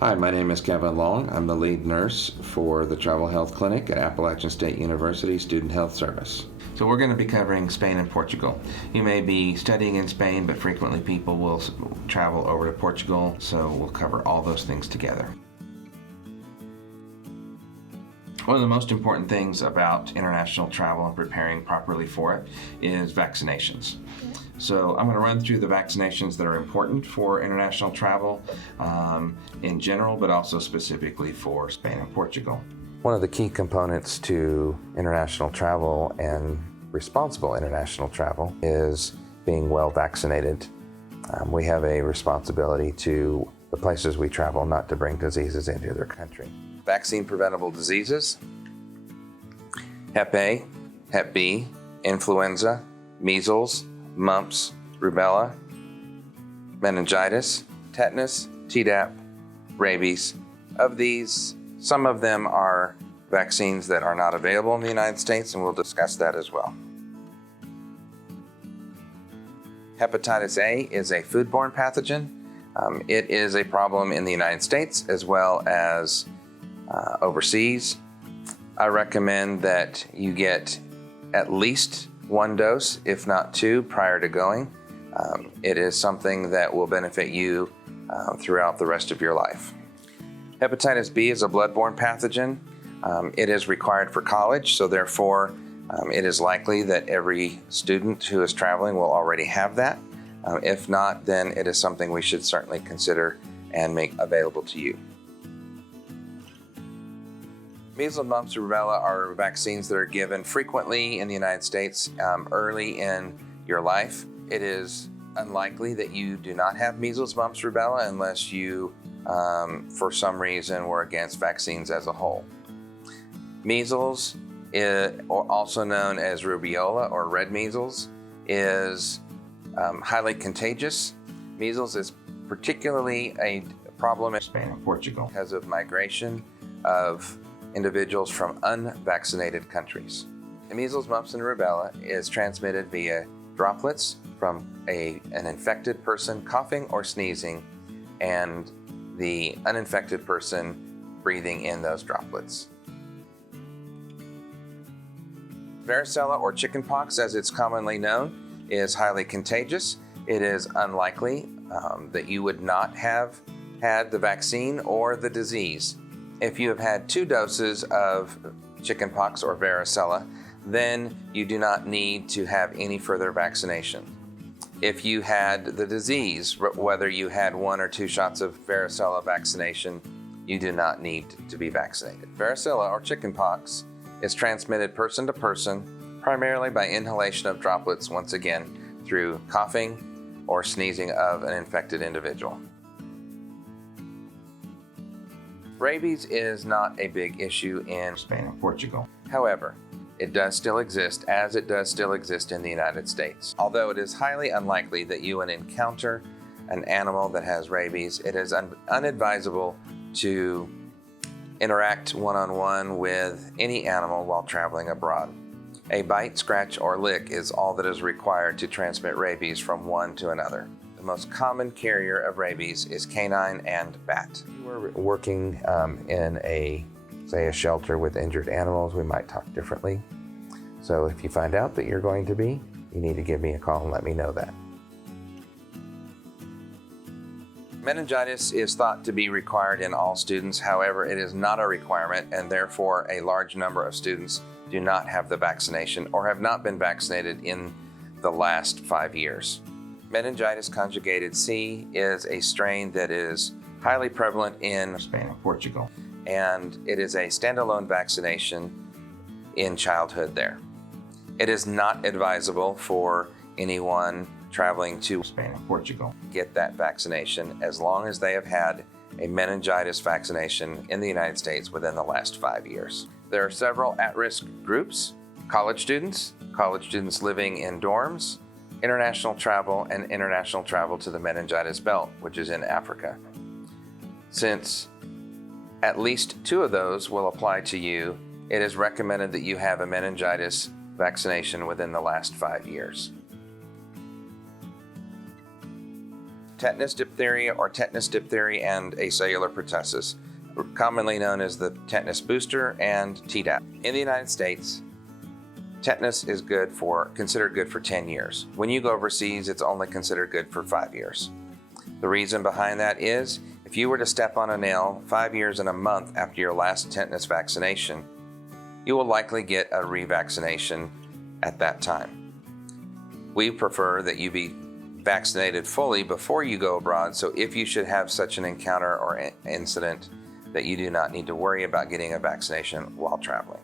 Hi, my name is Kevin Long. I'm the lead nurse for the Travel Health Clinic at Appalachian State University Student Health Service. So we're going to be covering Spain and Portugal. You may be studying in Spain, but frequently people will travel over to Portugal, so we'll cover all those things together. One of the most important things about international travel and preparing properly for it is vaccinations. So I'm going to run through the vaccinations that are important for international travel in general, but also specifically for Spain and Portugal. One of the key components to international travel and responsible international travel is being well vaccinated. We have a responsibility to the places we travel not to bring diseases into their country. Vaccine preventable diseases: Hep A, Hep B, influenza, measles, mumps, rubella, meningitis, tetanus, Tdap, rabies. Of these, some of them are vaccines that are not available in the United States, and we'll discuss that as well. Hepatitis A is a foodborne pathogen. It is a problem in the United States as well as overseas. I recommend that you get at least one dose, if not two, prior to going. It is something that will benefit you throughout the rest of your life. Hepatitis B is a bloodborne pathogen. It is required for college, so therefore it is likely that every student who is traveling will already have that. If not, then it is something we should certainly consider and make available to you. Measles, mumps, rubella are vaccines that are given frequently in the United States early in your life. It is unlikely that you do not have measles, mumps, rubella unless you, for some reason, were against vaccines as a whole. Measles, also known as rubeola or red measles, is highly contagious. Measles is particularly a problem in Spain and Portugal because of migration of individuals from unvaccinated countries. The measles, mumps, and rubella is transmitted via droplets from an infected person coughing or sneezing, and the uninfected person breathing in those droplets. Varicella, or chickenpox as it's commonly known, is highly contagious. It is unlikely that you would not have had the vaccine or the disease. If you have had 2 doses of chickenpox or varicella, then you do not need to have any further vaccination. If you had the disease, whether you had 1 or 2 shots of varicella vaccination, you do not need to be vaccinated. Varicella, or chickenpox, is transmitted person to person, primarily by inhalation of droplets, once again, through coughing or sneezing of an infected individual. Rabies is not a big issue in Spain and Portugal. However, it does still exist, as it does still exist in the United States. Although it is highly unlikely that you would encounter an animal that has rabies, it is unadvisable to interact one-on-one with any animal while traveling abroad. A bite, scratch, or lick is all that is required to transmit rabies from one to another. The most common carrier of rabies is canine and bat. If you were working in a shelter with injured animals, we might talk differently. So if you find out that you're going to be, you need to give me a call and let me know that. Meningitis is thought to be required in all students. However, it is not a requirement, and therefore a large number of students do not have the vaccination or have not been vaccinated in the last 5 years. Meningitis conjugated C is a strain that is highly prevalent in Spain and Portugal, and it is a standalone vaccination in childhood there. It is not advisable for anyone traveling to Spain and Portugal to get that vaccination as long as they have had a meningitis vaccination in the United States within the last 5 years. There are several at-risk groups: college students living in dorms, international travel, and international travel to the meningitis belt, which is in Africa. Since at least 2 of those will apply to you, it is recommended that you have a meningitis vaccination within the last 5 years. tetanus, diphtheria, or tetanus, diphtheria, and acellular pertussis, commonly known as the tetanus booster and Tdap. In the United States, tetanus is considered good for 10 years. When you go overseas, it's only considered good for 5 years. The reason behind that is, if you were to step on a nail 5 years and a month after your last tetanus vaccination, you will likely get a revaccination at that time. We prefer that you be vaccinated fully before you go abroad, so if you should have such an encounter or incident, that you do not need to worry about getting a vaccination while traveling.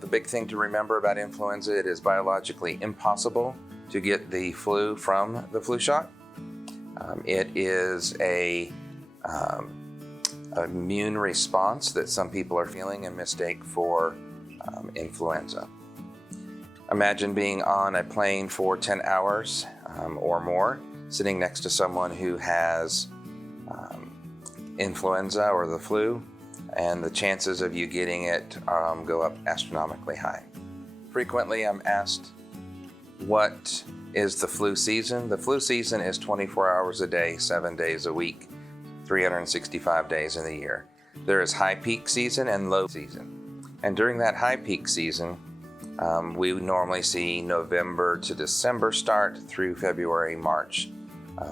The big thing to remember about influenza, it is biologically impossible to get the flu from the flu shot. It is a immune response that some people are feeling and mistake for influenza. Imagine being on a plane for 10 hours or more, sitting next to someone who has influenza or the flu, and the chances of you getting it go up astronomically high. Frequently I'm asked, what is the flu season? The flu season is 24 hours a day, 7 days a week, 365 days in the year. There is high peak season and low season. And during that high peak season, we would normally see November to December start through February, March,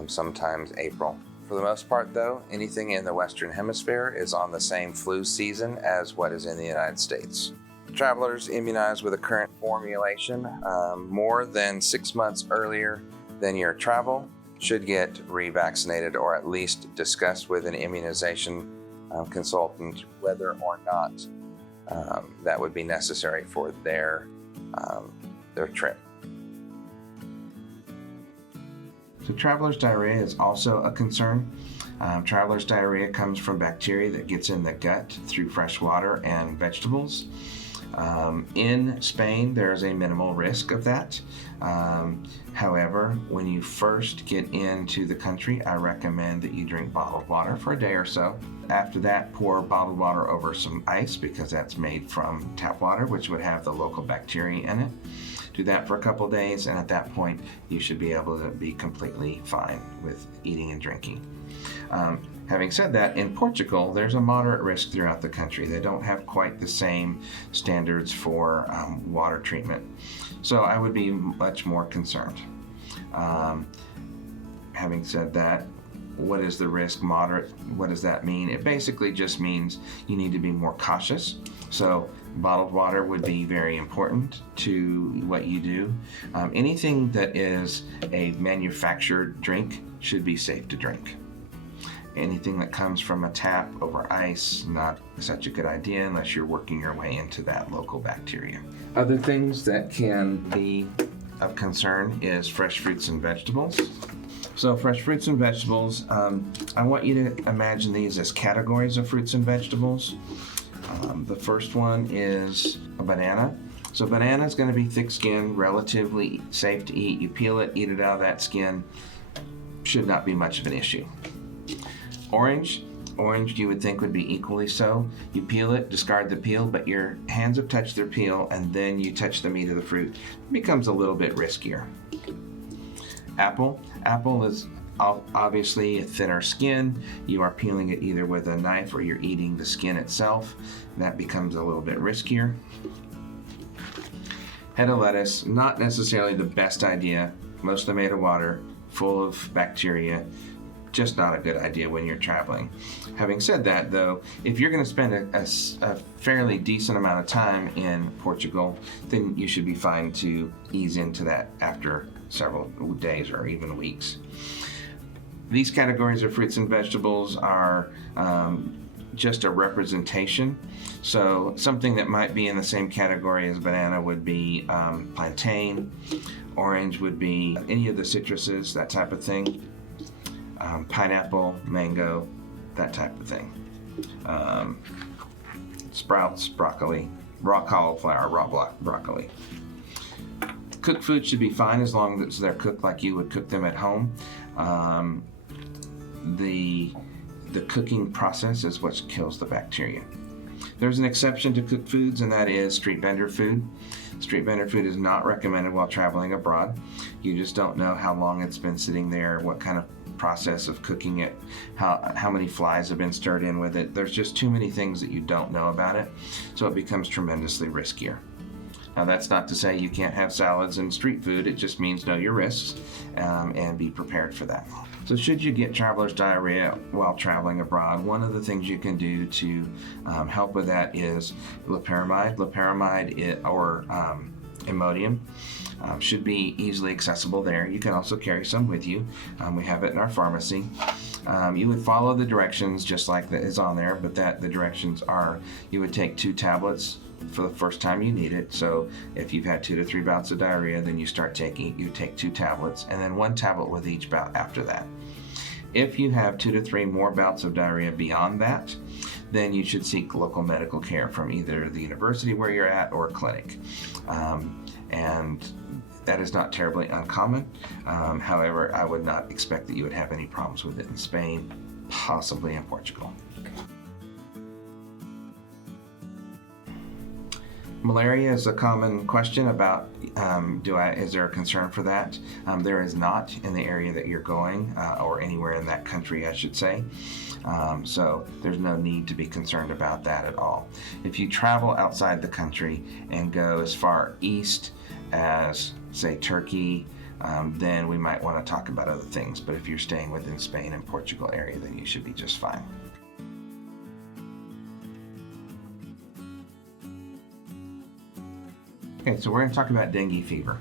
sometimes April. For the most part though, anything in the Western Hemisphere is on the same flu season as what is in the United States. Travelers immunized with a current formulation more than 6 months earlier than your travel should get revaccinated, or at least discuss with an immunization consultant whether or not that would be necessary for their trip. So traveler's diarrhea is also a concern. Traveler's diarrhea comes from bacteria that gets in the gut through fresh water and vegetables. In Spain, there is a minimal risk of that. However, when you first get into the country, I recommend that you drink bottled water for a day or so. After that, pour bottled water over some ice, because that's made from tap water, which would have the local bacteria in it. Do that for a couple days, and at that point, you should be able to be completely fine with eating and drinking. Having said that, in Portugal, there's a moderate risk throughout the country. They don't have quite the same standards for water treatment. So I would be much more concerned. Having said that, what is the risk moderate? What does that mean? It basically just means you need to be more cautious. So bottled water would be very important to what you do. Anything that is a manufactured drink should be safe to drink. Anything that comes from a tap over ice, not such a good idea unless you're working your way into that local bacteria. Other things that can be of concern is fresh fruits and vegetables. So fresh fruits and vegetables, I want you to imagine these as categories of fruits and vegetables. The first one is a banana. So banana is going to be thick-skinned, relatively safe to eat. You peel it, eat it out of that skin. Should not be much of an issue. Orange you would think would be equally so. You peel it, discard the peel, but your hands have touched their peel, and then you touch the meat of the fruit. It becomes a little bit riskier. Apple is obviously a thinner skin. You are peeling it either with a knife or you're eating the skin itself. That becomes a little bit riskier. Head of lettuce, not necessarily the best idea. Mostly made of water, full of bacteria. Just not a good idea when you're traveling. Having said that, though, if you're going to spend a fairly decent amount of time in Portugal, then you should be fine to ease into that after several days or even weeks. These categories of fruits and vegetables are just a representation. So something that might be in the same category as banana would be plantain. Orange would be any of the citruses, that type of thing. Pineapple, mango, that type of thing. Sprouts, broccoli, raw cauliflower, raw broccoli. Cooked food should be fine as long as they're cooked like you would cook them at home. The cooking process is what kills the bacteria. There's an exception to cooked foods, and that is street vendor food. Street vendor food is not recommended while traveling abroad. You just don't know how long it's been sitting there, what kind of process of cooking it, how many flies have been stirred in with it. There's just too many things that you don't know about it, so it becomes tremendously riskier. Now, that's not to say you can't have salads and street food. It just means know your risks and be prepared for that. So should you get traveler's diarrhea while traveling abroad, one of the things you can do to help with that is loperamide. Loperamide or Imodium should be easily accessible there. You can also carry some with you. We have it in our pharmacy. You would follow the directions just like that is on there, but the directions are you would take 2 tablets for the first time you need it. So if you've had 2 to 3 bouts of diarrhea, then you take 2 tablets and then 1 tablet with each bout after that. If you have 2 to 3 more bouts of diarrhea beyond that, then you should seek local medical care from either the university where you're at or a clinic. And that is not terribly uncommon. However, I would not expect that you would have any problems with it in Spain, possibly in Portugal. Malaria is a common question about is there a concern for that? There is not in the area that you're going or anywhere in that country, I should say. So there's no need to be concerned about that at all. If you travel outside the country and go as far east as, say, Turkey, then we might want to talk about other things. But if you're staying within Spain and Portugal area, then you should be just fine. Okay, so we're going to talk about dengue fever.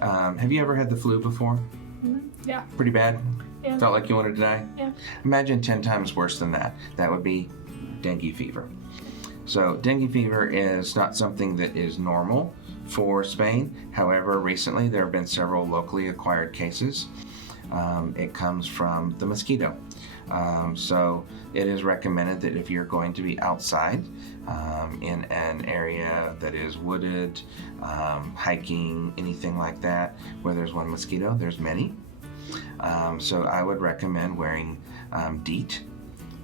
Have you ever had the flu before? Yeah. Pretty bad? Yeah. Felt like you wanted to die? Yeah. Imagine 10 times worse than that. That would be dengue fever. So dengue fever is not something that is normal for Spain. However, recently there have been several locally acquired cases. It comes from the mosquito. So it is recommended that if you're going to be outside in an area that is wooded, hiking, anything like that, where there's one mosquito, there's many. So I would recommend wearing DEET.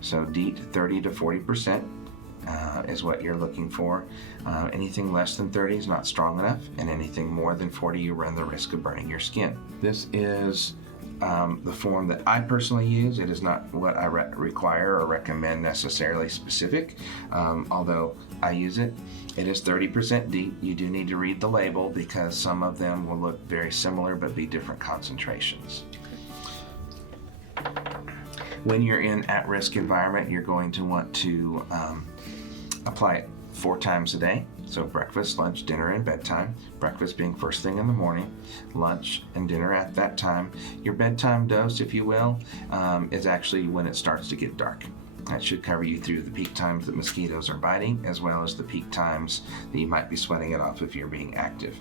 So DEET 30 to 40% is what you're looking for. Anything less than 30 is not strong enough, and anything more than 40, you run the risk of burning your skin. This is the form that I personally use. It is not what I require or recommend necessarily specific, although I use it. It is 30% DEET. You do need to read the label because some of them will look very similar but be different concentrations. When you're in at-risk environment, you're going to want to apply it 4 times a day. So breakfast, lunch, dinner, and bedtime. Breakfast being first thing in the morning, lunch and dinner at that time. Your bedtime dose, if you will, is actually when it starts to get dark. That should cover you through the peak times that mosquitoes are biting, as well as the peak times that you might be sweating it off if you're being active.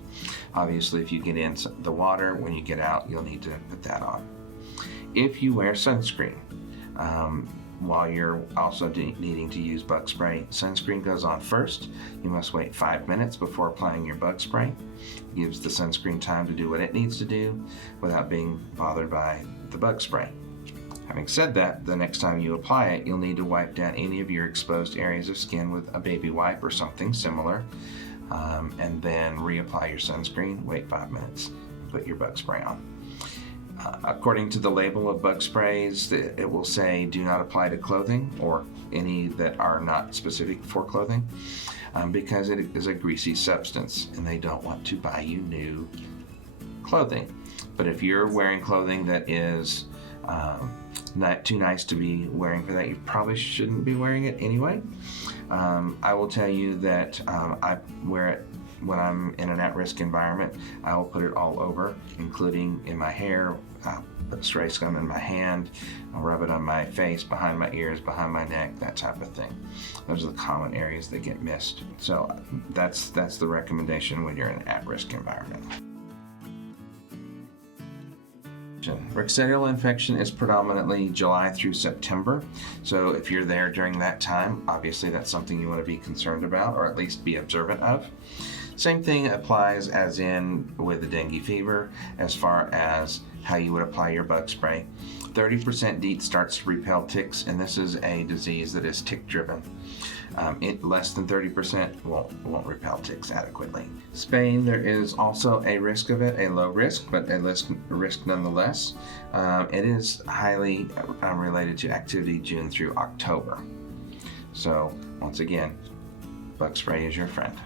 Obviously, if you get in the water, when you get out, you'll need to put that on. If you wear sunscreen, while you're also needing to use bug spray, sunscreen goes on first. You must wait 5 minutes before applying your bug spray. It gives the sunscreen time to do what it needs to do without being bothered by the bug spray. Having said that, the next time you apply it, you'll need to wipe down any of your exposed areas of skin with a baby wipe or something similar, and then reapply your sunscreen, wait 5 minutes, put your bug spray on. According to the label of bug sprays, it will say do not apply to clothing or any that are not specific for clothing because it is a greasy substance and they don't want to buy you new clothing. But if you're wearing clothing that is not too nice to be wearing for that, you probably shouldn't be wearing it anyway. I will tell you that I wear it when I'm in an at-risk environment. I will put it all over, including in my hair. I'll put spray scum in my hand. I'll rub it on my face, behind my ears, behind my neck, that type of thing. Those are the common areas that get missed. So that's the recommendation when you're in an at-risk environment. Rickettsial infection is predominantly July through September. So if you're there during that time, obviously that's something you want to be concerned about or at least be observant of. Same thing applies as in with the dengue fever as far as how you would apply your bug spray. 30% DEET starts to repel ticks, and this is a disease that is tick-driven. Less than 30% won't repel ticks adequately. Spain, there is also a risk of it, a low risk, but a risk nonetheless. It is highly related to activity June through October. So once again, bug spray is your friend.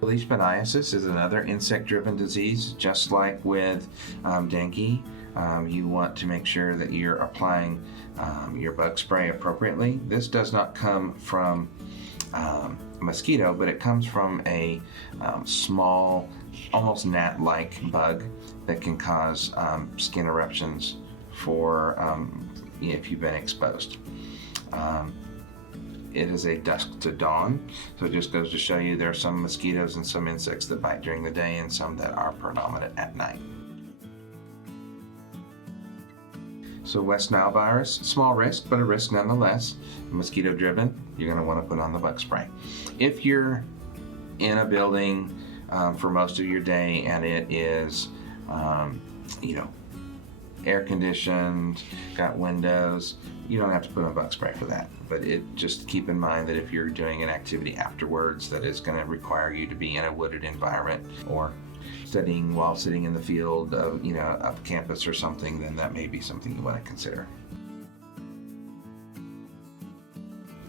Leishmaniasis is another insect-driven disease, just like with dengue. You want to make sure that you're applying your bug spray appropriately. This does not come from a mosquito, but it comes from a small, almost gnat-like bug that can cause skin eruptions if you've been exposed. It is a dusk to dawn, so it just goes to show you there are some mosquitoes and some insects that bite during the day and some that are predominant at night. So West Nile virus, small risk, but a risk nonetheless. Mosquito driven, you're going to want to put on the bug spray. If you're in a building for most of your day and it is, air conditioned, got windows, you don't have to put on bug spray for that. But just keep in mind that if you're doing an activity afterwards that is going to require you to be in a wooded environment or studying while sitting in the field of campus or something, then that may be something you want to consider.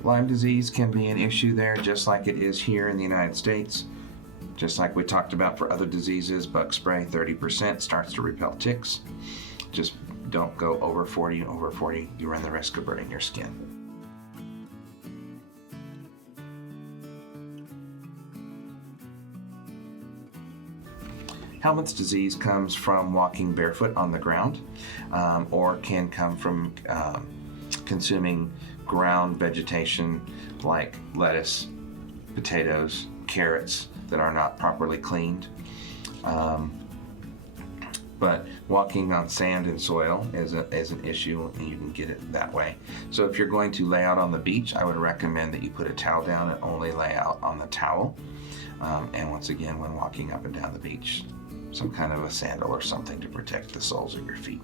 Lyme disease can be an issue there, just like it is here in the United States. Just like we talked about for other diseases, bug spray 30% starts to repel ticks. Just don't go over 40. Over 40, you run the risk of burning your skin. Helminth's disease comes from walking barefoot on the ground, or can come from consuming ground vegetation like lettuce, potatoes, carrots that are not properly cleaned. But walking on sand and soil is an issue, and you can get it that way. So if you're going to lay out on the beach, I would recommend that you put a towel down and only lay out on the towel. And once again, when walking up and down the beach, some kind of a sandal or something to protect the soles of your feet.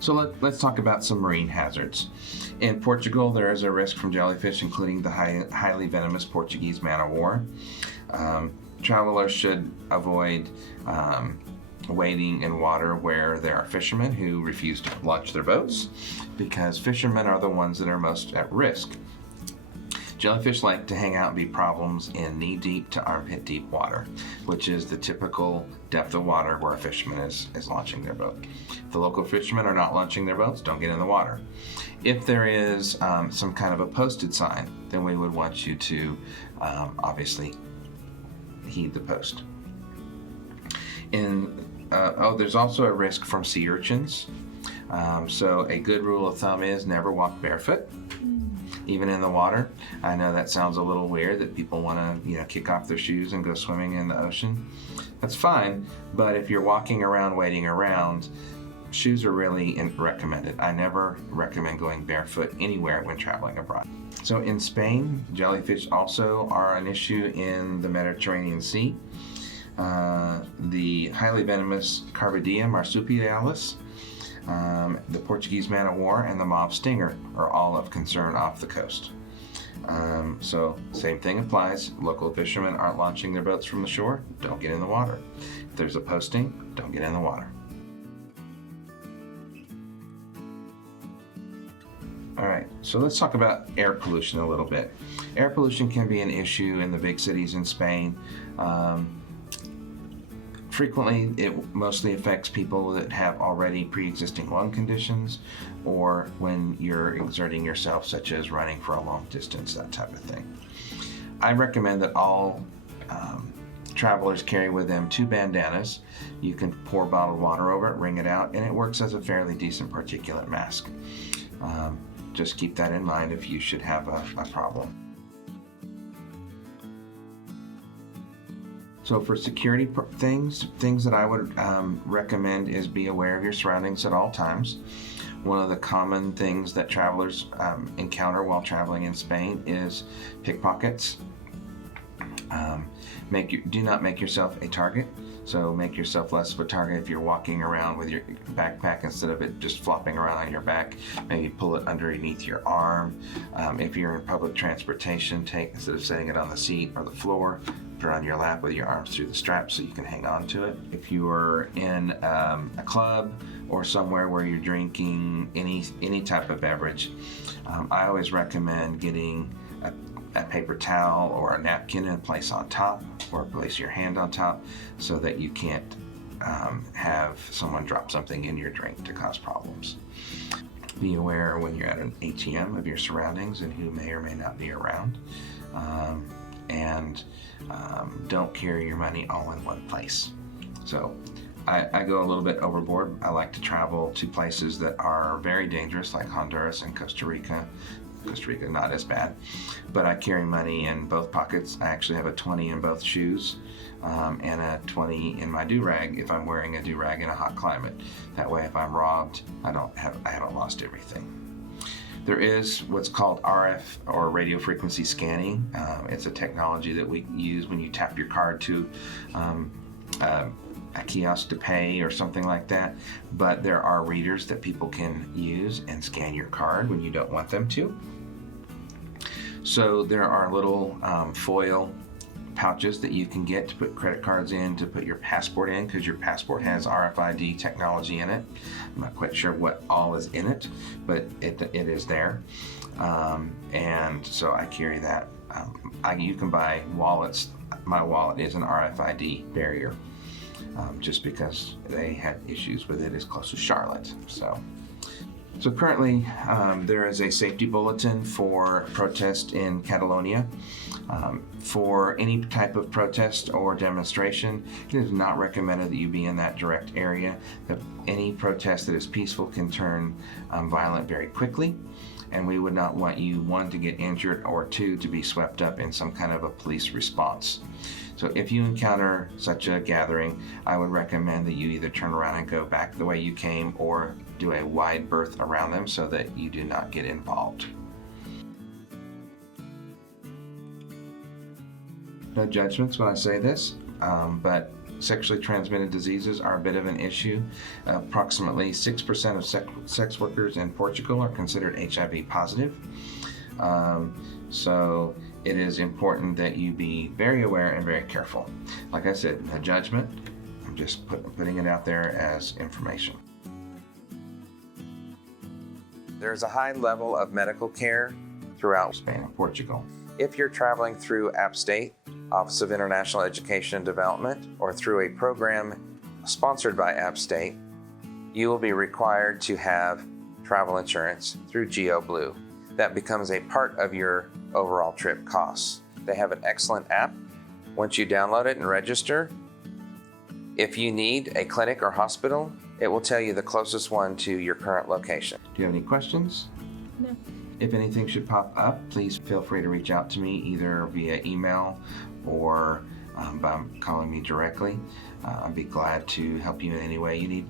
So let's talk about some marine hazards. In Portugal, there is a risk from jellyfish, including the highly venomous Portuguese man-o-war. Travelers should avoid wading in water where there are fishermen who refuse to launch their boats, because fishermen are the ones that are most at risk. Jellyfish like to hang out and be problems in knee-deep to armpit-deep water, which is the typical depth of water where a fisherman is launching their boat. If the local fishermen are not launching their boats, don't get in the water. If there is some kind of a posted sign, then we would want you to obviously heed the post. There's also a risk from sea urchins. So a good rule of thumb is never walk barefoot, even in the water. I know that sounds a little weird that people want to, kick off their shoes and go swimming in the ocean. That's fine, but if you're walking around, wading around, shoes are really recommended. I never recommend going barefoot anywhere when traveling abroad. So in Spain, jellyfish also are an issue in the Mediterranean Sea. The highly venomous Carbadia marsupialis, the Portuguese man-o-war, and the mob stinger are all of concern off the coast. So same thing applies. Local fishermen aren't launching their boats from the shore, don't get in the water. If there's a posting, don't get in the water. All right, so let's talk about air pollution a little bit. Air pollution can be an issue in the big cities in Spain. Frequently, it mostly affects people that have already pre-existing lung conditions, or when you're exerting yourself, such as running for a long distance, that type of thing. I recommend that all travelers carry with them 2 bandanas. You can pour bottled water over it, wring it out, and it works as a fairly decent particulate mask. Just keep that in mind if you should have a problem. So for security things that I would recommend is be aware of your surroundings at all times. One of the common things that travelers encounter while traveling in Spain is pickpockets. Do not make yourself a target. So make yourself less of a target if you're walking around with your backpack. Instead of it just flopping around on your back, maybe pull it underneath your arm. If you're in public transportation, instead of setting it on the seat or the floor, put it on your lap with your arms through the straps so you can hang on to it. If you are in a club or somewhere where you're drinking any type of beverage, I always recommend getting a paper towel or a napkin and place on top, or place your hand on top so that you can't have someone drop something in your drink to cause problems. Be aware when you're at an ATM of your surroundings and who may or may not be around. And don't carry your money all in one place. So I go a little bit overboard. I like to travel to places that are very dangerous, like Honduras and Costa Rica. Costa Rica, not as bad, but I carry money in both pockets. I actually have a 20 in both shoes and a 20 in my do-rag if I'm wearing a do-rag in a hot climate. That way, if I'm robbed, I haven't lost everything. There is what's called RF or radio frequency scanning. It's a technology that we use when you tap your card to a kiosk to pay or something like that, but there are readers that people can use and scan your card when you don't want them to. So there are little foil pouches that you can get to put credit cards in, to put your passport in, because your passport has RFID technology in it. I'm not quite sure what all is in it, but it is there. And so I carry that. You can buy wallets. My wallet is an RFID barrier. Just because they had issues with it as close as Charlotte. So currently there is a safety bulletin for protest in Catalonia. For any type of protest or demonstration, it is not recommended that you be in that direct area. Any protest that is peaceful can turn violent very quickly, and we would not want you, one, to get injured, or two, to be swept up in some kind of a police response. So if you encounter such a gathering, I would recommend that you either turn around and go back the way you came, or do a wide berth around them so that you do not get involved. No judgments when I say this, but sexually transmitted diseases are a bit of an issue. Approximately 6% of sex workers in Portugal are considered HIV positive. So it is important that you be very aware and very careful. Like I said, no judgment. I'm just putting it out there as information. There's a high level of medical care throughout Spain and Portugal. If you're traveling through App State, Office of International Education and Development, or through a program sponsored by App State, you will be required to have travel insurance through GeoBlue. That becomes a part of your overall trip costs. They have an excellent app. Once you download it and register, if you need a clinic or hospital, it will tell you the closest one to your current location. Do you have any questions? No. If anything should pop up, please feel free to reach out to me either via email or by calling me directly. I'd be glad to help you in any way you need.